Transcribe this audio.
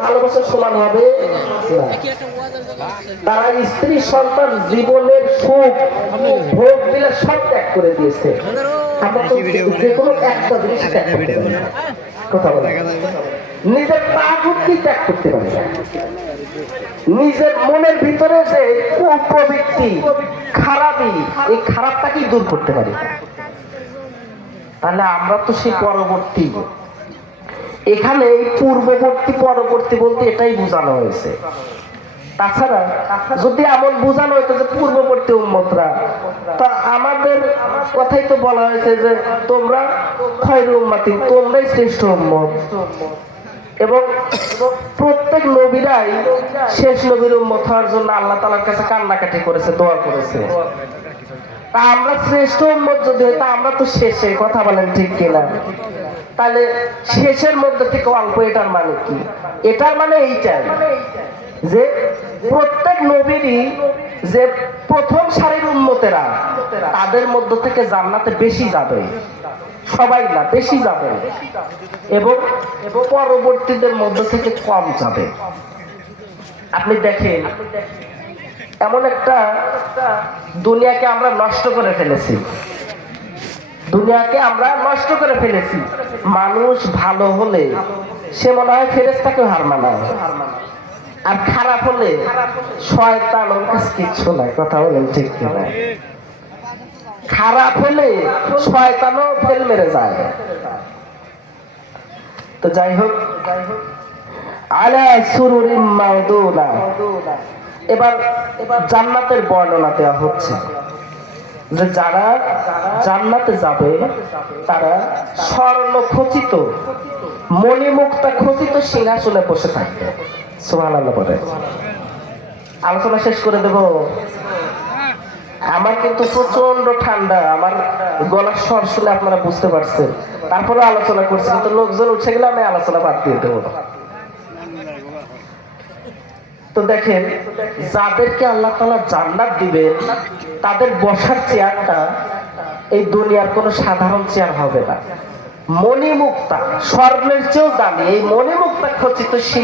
ভালোবাসা সমান হবে তারা স্ত্রী সন্তান জীবনের সুখ ভোগ দিলে সব ত্যাগ করে দিয়েছে। আমরা তো যে কোনো একটা জিনিস ত্যাগ করতে পারি না। কথা বলে নিজের তাগুতকে ত্যাগ করতে পারি না। নিজের মনের ভিতরে যে কুপ্রবৃত্তি খারাপই, এই খারাপটাকেই দূর করতে পারি না। তাহলে আমরা তো সেই পরবর্তী, এখানে পূর্ববর্তী পরবর্তী বলতে এটাই বোঝানো হয়েছে। তাছাড়া যদি এমন বোঝানো হতো যে পূর্ববর্তী উম্মতরা, তা আমাদের কথাই তো বলা হয়েছে যে তোমরা খয়রুল উম্মাতিন, তোমরাই শ্রেষ্ঠ উম্মত। এবং প্রত্যেক নবীরাই শেষ নবীর উম্মত হওয়ার জন্য আল্লাহ তাআলার কাছে কান্নাকাটি করেছে, দোয়া করেছে। তা আমরা শ্রেষ্ঠ উম্মত যদি হই, তা আমরা তো শেষে, কথা বলেন ঠিক কিনা? তাহলে শেষের মধ্যে থেকে অল্প, এটার মানে কি? এটার মানে এইটাই যে প্রত্যেক নবীরই যে প্রথম সারির উম্মতেরা, তাদের মধ্য থেকে জান্নাতে বেশি যাবে, সবাই না, বেশি যাবে, এবং পরবর্তীদের মধ্য থেকে কম যাবে। আপনি দেখেন, এমন একটা দুনিয়াকে আমরা নষ্ট করে ফেলেছি, দুনিয়াকে আমরা নষ্ট করে ফেলেছি। মানুষ ভালো হলে সে মনে হয় ফেরেশতাকে হার মানায়, আর খারাপ হলে শয়তান ওর কাছে কিচ্ছু নাই। কথা বলেন ঠিক কিনা? খারাপ হলে শয়তানও ফেল মেরে যায়। তো যাই হোক, আলা সুরুরিম মাউদুনা, এবার জান্নাতের বর্ণনা দেওয়া হচ্ছে যে যারা জান্নাতে যাবে তারা স্বর্ণ খচিত, মণিমুক্তা খচিত সিংহাসনে বসে থাকবে। সুবহানাল্লাহ বলে আলোচনা শেষ করে দেব। আমার কিন্তু প্রচন্ড ঠান্ডা, আমার গলার স্বর শুনে আপনারা বুঝতে পারছেন। তারপরে আলোচনা করছি, কিন্তু লোকজন উঠে গেলে আমি আলোচনা বাদ দিয়ে দেবো। তো দেখেন, যাদেরকে আল্লাহ তাআলা জান্নাত দিবেন, তাদের বসার চেয়ারটা এই দুনিয়ার কোনো সাধারণ চেয়ার হবে না। মণিমুক্তা, স্বর্ণের চেয়েও দামি এই মণিমুক্তা খচিত